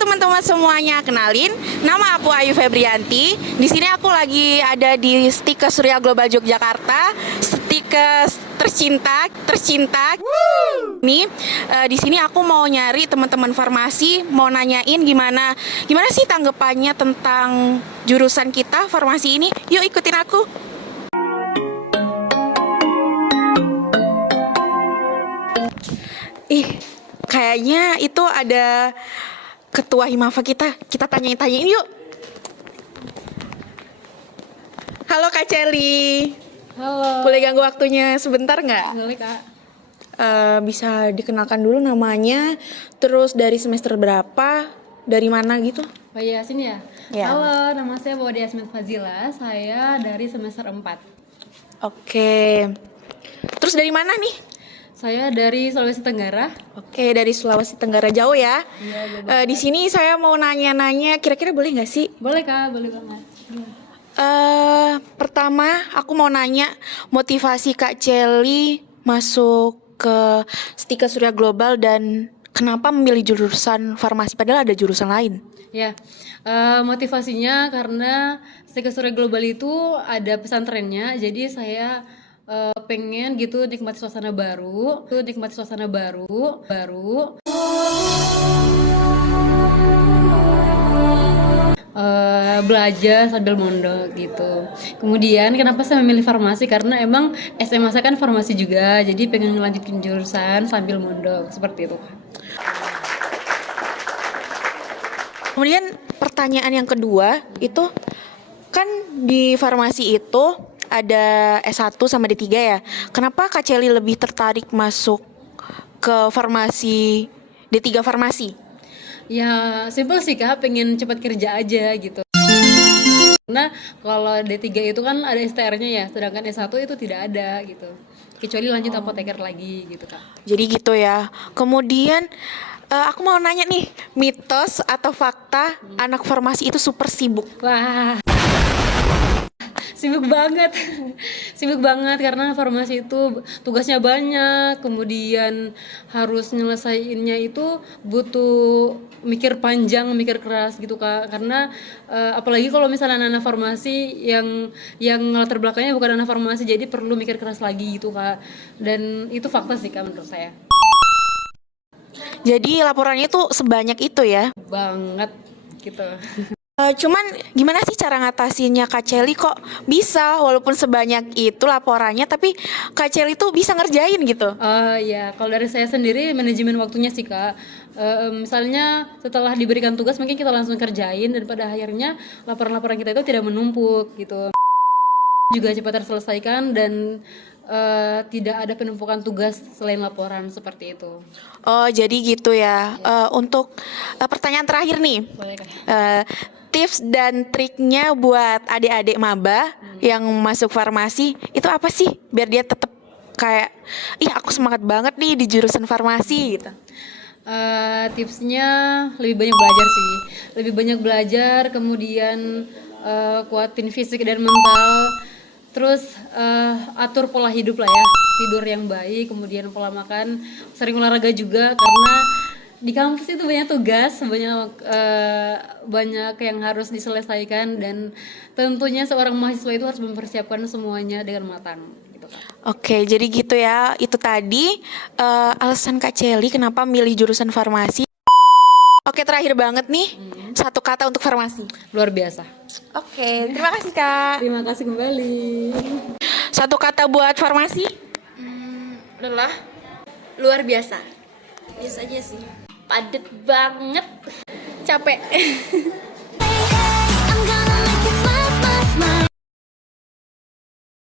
teman-teman semuanya, kenalin, nama aku Ayu Febrianti. Di sini aku lagi ada di Stikes Surya Global Yogyakarta, Stikes tercinta. Nih, di sini aku mau nyari teman-teman farmasi, mau nanyain gimana sih tanggapannya tentang jurusan kita farmasi ini. Yuk ikutin aku. Kayaknya itu ada ketua Himafa kita. Kita tanyain yuk. Halo Kak Celi. Halo. Boleh ganggu waktunya sebentar nggak? Boleh Kak. Bisa dikenalkan dulu namanya, terus dari semester berapa, dari mana gitu? Oh iya, sini ya? Ya. Halo, nama saya Bawadi Yasmin Fazila. Saya dari semester 4. Oke. Terus dari mana nih? Saya dari Sulawesi Tenggara. Oke, dari Sulawesi Tenggara, jauh ya. Iya, Di sini saya mau nanya-nanya, kira-kira boleh nggak sih? Boleh Kak, boleh banget. Pertama, aku mau nanya motivasi Kak Celi masuk ke Stikes Surya Global dan kenapa memilih jurusan farmasi padahal ada jurusan lain? Ya, motivasinya karena Stikes Surya Global itu ada pesantrennya, jadi saya pengen gitu nikmati suasana baru. Belajar sambil mondok gitu. Kemudian kenapa saya memilih farmasi? Karena emang SMA saya kan farmasi juga, jadi pengen ngelanjutin jurusan sambil mondok seperti itu. Kemudian pertanyaan yang kedua itu kan di farmasi itu ada S1 sama D3 ya. Kenapa Kak Celi lebih tertarik masuk ke farmasi D3 farmasi? Ya simpel sih Kak, pengen cepat kerja aja gitu. Karena kalau D3 itu kan ada STR-nya ya, sedangkan S1 itu tidak ada gitu. Kecuali lanjut apoteker lagi gitu Kak. Jadi gitu ya. Kemudian aku mau nanya nih, mitos atau fakta anak farmasi itu super sibuk? Wah, sibuk banget. Sibuk banget karena farmasi itu tugasnya banyak, kemudian harus nyelesainnya itu butuh mikir panjang, mikir keras gitu Kak. Karena apalagi kalau misalnya anak farmasi yang latar belakangnya bukan anak farmasi, jadi perlu mikir keras lagi gitu Kak. Dan itu fakta sih Kak menurut saya. Jadi laporannya tuh sebanyak itu ya? Banget gitu. Cuman gimana sih cara ngatasinnya Kak Celi kok bisa walaupun sebanyak itu laporannya tapi Kak Celi tuh bisa ngerjain gitu? Ya, kalau dari saya sendiri manajemen waktunya sih Kak. Misalnya setelah diberikan tugas mungkin kita langsung kerjain dan pada akhirnya laporan-laporan kita itu tidak menumpuk gitu. Juga cepat terselesaikan dan tidak ada penumpukan tugas selain laporan seperti itu. Oh jadi gitu ya. Untuk pertanyaan terakhir nih. Boleh Kak? Tips dan triknya buat adik-adik maba yang masuk farmasi itu apa sih biar dia tetap kayak aku semangat banget nih di jurusan farmasi gitu. Tipsnya lebih banyak belajar sih, lebih banyak belajar, kemudian kuatin fisik dan mental, terus atur pola hidup lah ya, tidur yang baik, kemudian pola makan, sering olahraga juga karena di kampus itu banyak tugas, banyak yang harus diselesaikan dan tentunya seorang mahasiswa itu harus mempersiapkan semuanya dengan matang. Gitu. Oke, jadi gitu ya. Itu tadi alasan Kak Celi kenapa milih jurusan farmasi. Oke, terakhir banget nih, satu kata untuk farmasi. Luar biasa. Oke, terima kasih Kak. Terima kasih kembali. Satu kata buat farmasi. Adalah luar biasa. Biasanya sih padet banget, capek.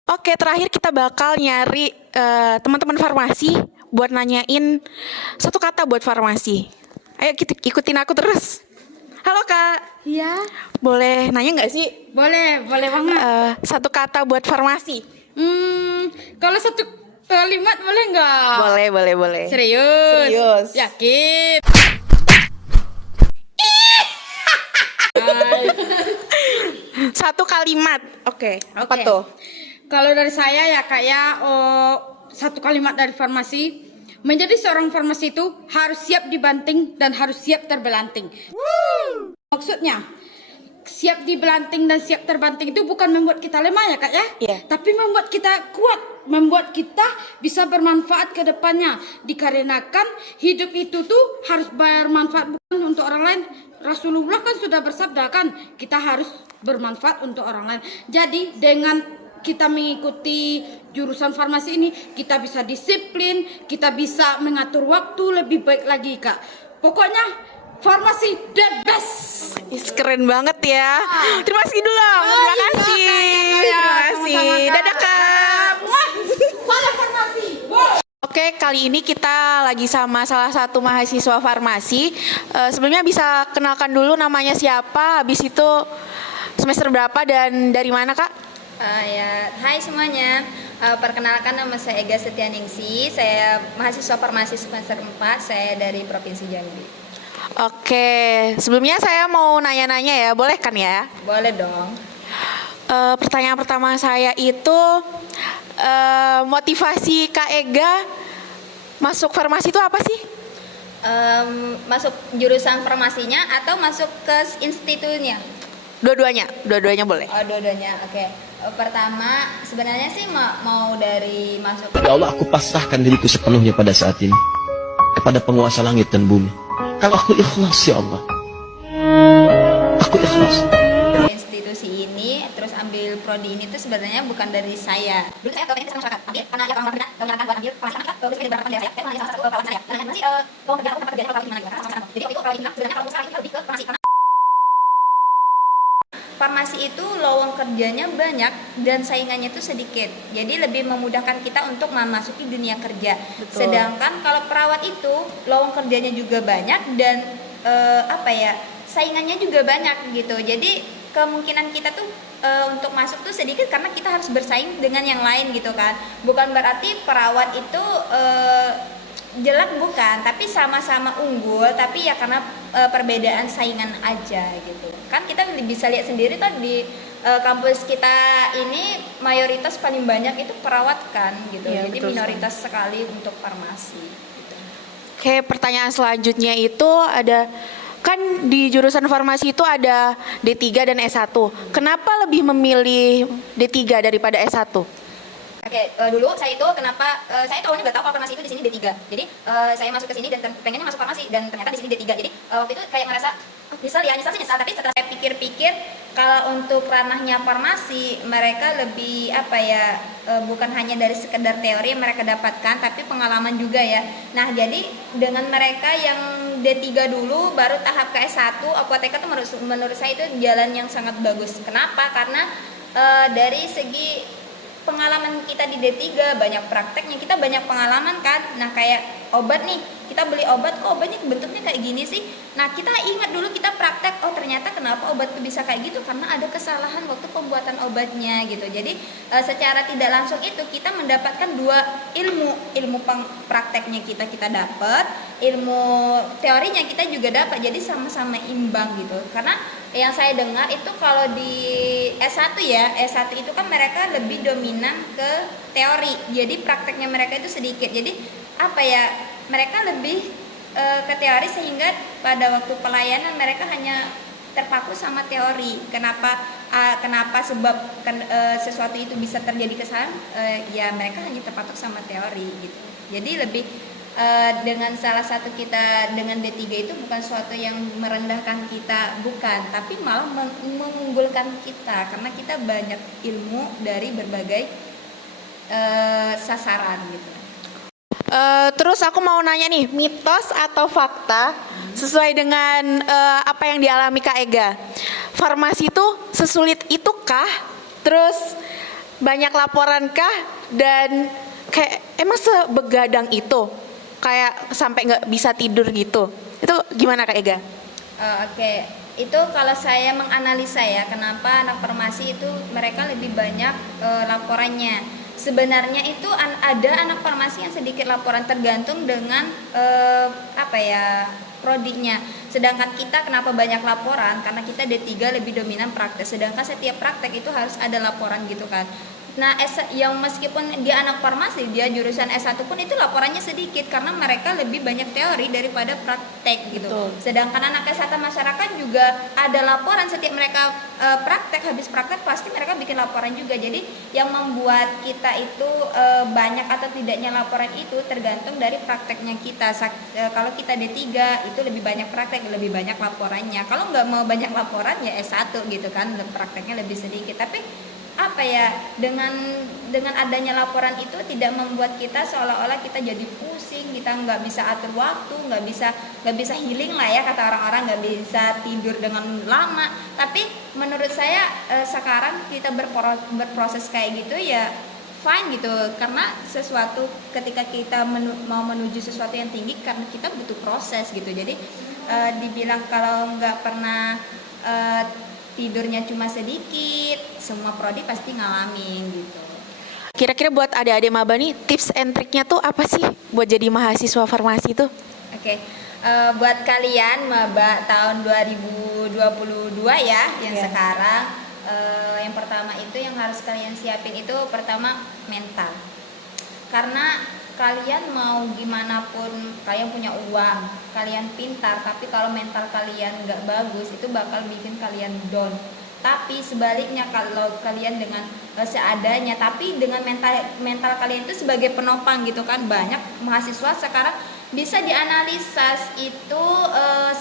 Oke, terakhir kita bakal nyari teman-teman farmasi buat nanyain satu kata buat farmasi. Ayo kita ikutin aku terus. Halo Kak. Iya. Boleh nanya nggak sih? Boleh banget. Satu kata buat farmasi. Kalau satu kalimat boleh nggak? Boleh. Serius. Yakin? Satu kalimat. Oke. Apa Oke. tuh? Kalau dari saya ya Kak ya, satu kalimat dari farmasi, Menjadi seorang farmasi itu harus siap dibanting dan harus siap terbelanting. Maksudnya, siap dibelanting dan siap terbanting itu bukan membuat kita lemah ya Kak ya, tapi membuat kita kuat, membuat kita bisa bermanfaat ke depannya. Dikarenakan hidup itu tuh harus bermanfaat bukan untuk orang lain. Rasulullah kan sudah bersabda kan, kita harus bermanfaat untuk orang lain. Jadi dengan kita mengikuti jurusan farmasi ini, kita bisa disiplin, kita bisa mengatur waktu lebih baik lagi Kak. Pokoknya farmasi the best. Keren banget ya. Terima kasih dulu. Terima kasih. Terima kasih. Dadah Kak. Salam farmasi. Oke, kali ini kita lagi sama salah satu mahasiswa farmasi. Sebelumnya bisa kenalkan dulu namanya siapa, habis itu semester berapa dan dari mana Kak? Hai semuanya, perkenalkan nama saya Ega Setianingsi, saya mahasiswa farmasi semester 4, saya dari Provinsi Jambi. Oke, sebelumnya saya mau nanya-nanya ya, boleh kan ya? Boleh dong. Pertanyaan pertama saya itu, motivasi Kak Ega masuk farmasi itu apa sih? Masuk jurusan farmasinya atau masuk ke institutnya? Dua-duanya boleh. Oh, dua-duanya, oke. Pertama, sebenarnya sih mau dari masuk. Ya Allah, aku pasrahkan diriku sepenuhnya pada saat ini kepada penguasa langit dan bumi. Kalau aku ikhlas ya Allah, aku ikhlas. Institusi ini, terus ambil prodi ini tuh sebenarnya bukan dari saya. Dulu saya pengen ke masyarakat, tapi karena ada orang berbeda, menyarankan buat ambil farmasi kan, terus saya berangkat dari saya menjadi salah satu kawan saya. Dan nanti kalau kerja aku dapat kerjaan kalau gimana gimana sama. Jadi waktu itu kalau ini sebenarnya kalau sekarang ini lebih ke farmasi karena farmasi itu lowong kerjanya banyak dan saingannya itu sedikit. Jadi lebih memudahkan kita untuk memasuki dunia kerja. Betul. Sedangkan kalau perawat itu lowong kerjanya juga banyak dan saingannya juga banyak gitu. Jadi kemungkinan kita tuh untuk masuk tuh sedikit karena kita harus bersaing dengan yang lain gitu kan. Bukan berarti perawat itu jelek bukan, tapi sama-sama unggul, tapi ya karena perbedaan saingan aja gitu. Kan kita bisa lihat sendiri tuh di kampus kita ini mayoritas paling banyak itu perawat kan gitu. Iya, jadi betul minoritas sekali untuk farmasi gitu. Oke, pertanyaan selanjutnya itu ada, kan di jurusan farmasi itu ada D3 dan S1. Kenapa lebih memilih D3 daripada S1? Oke, dulu saya itu kenapa saya awalnya nggak tahu kalau farmasi itu di sini D3. Jadi saya masuk ke sini dan pengennya masuk farmasi dan ternyata di sini D3. Jadi waktu itu kayak ngerasa nyesal sih nyesal, tapi setelah saya pikir-pikir kalau untuk ranahnya farmasi mereka lebih bukan hanya dari sekedar teori yang mereka dapatkan tapi pengalaman juga ya. Nah, jadi dengan mereka yang D3 dulu baru tahap ke S1 apoteker itu menurut saya itu jalan yang sangat bagus. Kenapa? Karena dari segi pengalaman kita di D3 banyak prakteknya, kita banyak pengalaman kan. Nah, kayak obat nih, kita beli obat, kok obatnya bentuknya kayak gini sih. Nah, kita ingat dulu kita praktek, oh ternyata kenapa obat itu bisa kayak gitu, karena ada kesalahan waktu pembuatan obatnya gitu. Jadi secara tidak langsung itu kita mendapatkan dua ilmu prakteknya kita dapat, ilmu teorinya kita juga dapat, jadi sama-sama imbang gitu. Karena yang saya dengar itu kalau di S1 itu kan mereka lebih dominan ke teori, jadi prakteknya mereka itu sedikit. Jadi mereka lebih ke teori sehingga pada waktu pelayanan mereka hanya terpaku sama teori. Kenapa sebab sesuatu itu bisa terjadi kesalahan? Ya mereka hanya terpatok sama teori gitu. Jadi lebih dengan salah satu kita dengan D3 itu bukan suatu yang merendahkan kita, bukan, tapi malah mengunggulkan kita karena kita banyak ilmu dari berbagai sasaran gitu. Terus aku mau nanya nih, mitos atau fakta sesuai dengan apa yang dialami Kak Ega, farmasi itu sesulit itukah? Terus banyak laporan kah? Dan kayak emang sebegadang itu? Kayak sampai nggak bisa tidur gitu. Itu gimana Kak Ega? Oke, itu kalau saya menganalisa ya, kenapa anak farmasi itu mereka lebih banyak laporannya. Sebenarnya itu ada anak farmasi yang sedikit laporan tergantung dengan prodinya. Sedangkan kita kenapa banyak laporan? Karena kita D3 lebih dominan praktek. Sedangkan setiap praktek itu harus ada laporan gitu kan. Nah, yang meskipun dia anak farmasi, dia jurusan S1 pun itu laporannya sedikit karena mereka lebih banyak teori daripada praktek gitu. Betul. Sedangkan anak kesehatan masyarakat juga ada laporan setiap mereka praktek, habis praktek pasti mereka bikin laporan juga. Jadi yang membuat kita itu banyak atau tidaknya laporan itu tergantung dari prakteknya kita. Kalau kita D3 itu lebih banyak praktek, lebih banyak laporannya. Kalau nggak mau banyak laporan ya S1 gitu kan, prakteknya lebih sedikit. Tapi apa ya, dengan adanya laporan itu tidak membuat kita seolah-olah kita jadi pusing, kita nggak bisa atur waktu, nggak bisa healing lah ya kata orang-orang, nggak bisa tidur dengan lama. Tapi menurut saya sekarang kita berproses kayak gitu ya fine gitu, karena sesuatu ketika kita mau menuju sesuatu yang tinggi karena kita butuh proses gitu. Jadi dibilang kalau nggak pernah tidurnya cuma sedikit, semua prodi pasti ngalamin gitu. Kira-kira buat adik-adik maba nih, tips and triknya tuh apa sih buat jadi mahasiswa farmasi tuh? Oke, buat kalian maba tahun 2022 ya, yang sekarang, yang pertama itu yang harus kalian siapin itu pertama mental. Karena kalian mau gimana pun, kalian punya uang, kalian pintar, tapi kalau mental kalian nggak bagus itu bakal bikin kalian down. Tapi sebaliknya kalau kalian dengan seadanya, tapi dengan mental kalian itu sebagai penopang gitu kan. Banyak mahasiswa sekarang bisa dianalisa itu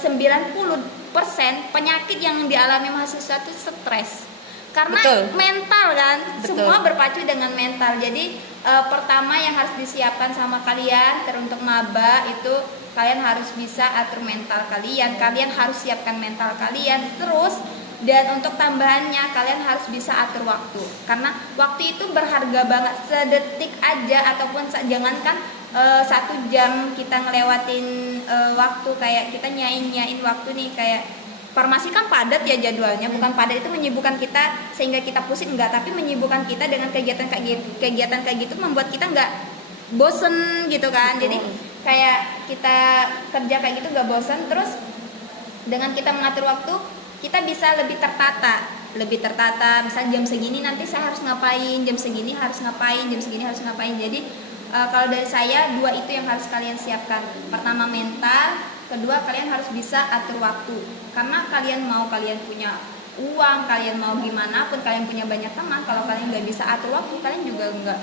90% penyakit yang dialami mahasiswa itu stres. Karena Betul. mental kan, Betul. semua berpacu dengan mental. Jadi pertama yang harus disiapkan sama kalian untuk maba itu kalian harus bisa atur mental kalian harus siapkan mental kalian. Terus dan untuk tambahannya kalian harus bisa atur waktu, karena waktu itu berharga banget. Sedetik aja ataupun jangankan 1 jam kita ngelewatin waktu, kayak kita nyain waktu nih, kayak farmasi kan padat ya jadwalnya, bukan padat itu menyibukkan kita sehingga kita pusing, enggak, tapi menyibukkan kita dengan kegiatan kayak gitu membuat kita enggak bosen gitu kan. Jadi kayak kita kerja kayak gitu enggak bosen. Terus dengan kita mengatur waktu kita bisa lebih tertata, misalnya jam segini nanti saya harus ngapain, jam segini harus ngapain, jam segini harus ngapain. Jadi kalau dari saya 2 itu yang harus kalian siapkan. Pertama mental, kedua kalian harus bisa atur waktu. Karena kalian punya uang, kalian mau gimana pun, kalian punya banyak teman, kalau kalian nggak bisa atur waktu, kalian juga nggak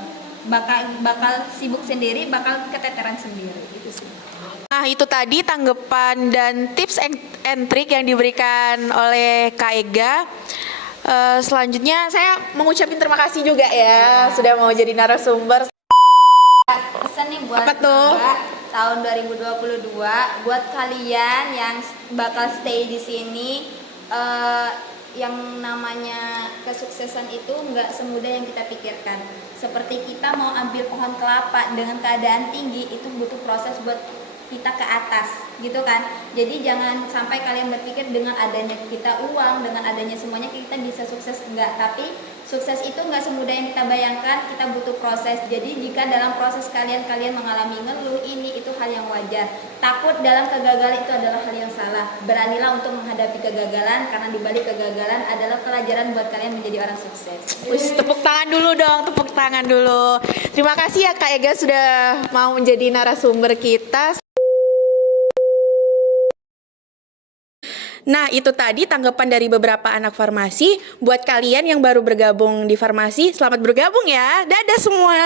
bakal sibuk sendiri, bakal keteteran sendiri. Itu sih. Nah, itu tadi tanggapan dan tips and trick yang diberikan oleh Kak Ega. Selanjutnya saya mengucapkan terima kasih juga ya sudah mau jadi narasumber. Pesan nih buat Apa tuh? maba tahun 2022, buat kalian yang bakal stay di sini, yang namanya kesuksesan itu nggak semudah yang kita pikirkan. Seperti kita mau ambil pohon kelapa dengan keadaan tinggi, itu butuh proses buat kita ke atas gitu kan. Jadi jangan sampai kalian berpikir dengan adanya kita uang, dengan adanya semuanya kita bisa sukses, enggak. Tapi sukses itu enggak semudah yang kita bayangkan, kita butuh proses. Jadi jika dalam proses kalian mengalami ngeluh, ini itu hal yang wajar. Takut dalam kegagalan itu adalah hal yang salah. Beranilah untuk menghadapi kegagalan, karena dibalik kegagalan adalah pelajaran buat kalian menjadi orang sukses. Wis, tepuk tangan dulu dong, tepuk tangan dulu. Terima kasih ya Kak Ega sudah mau menjadi narasumber kita. Nah, itu tadi tanggapan dari beberapa anak farmasi. Buat kalian yang baru bergabung di farmasi, selamat bergabung ya. Dadah semua.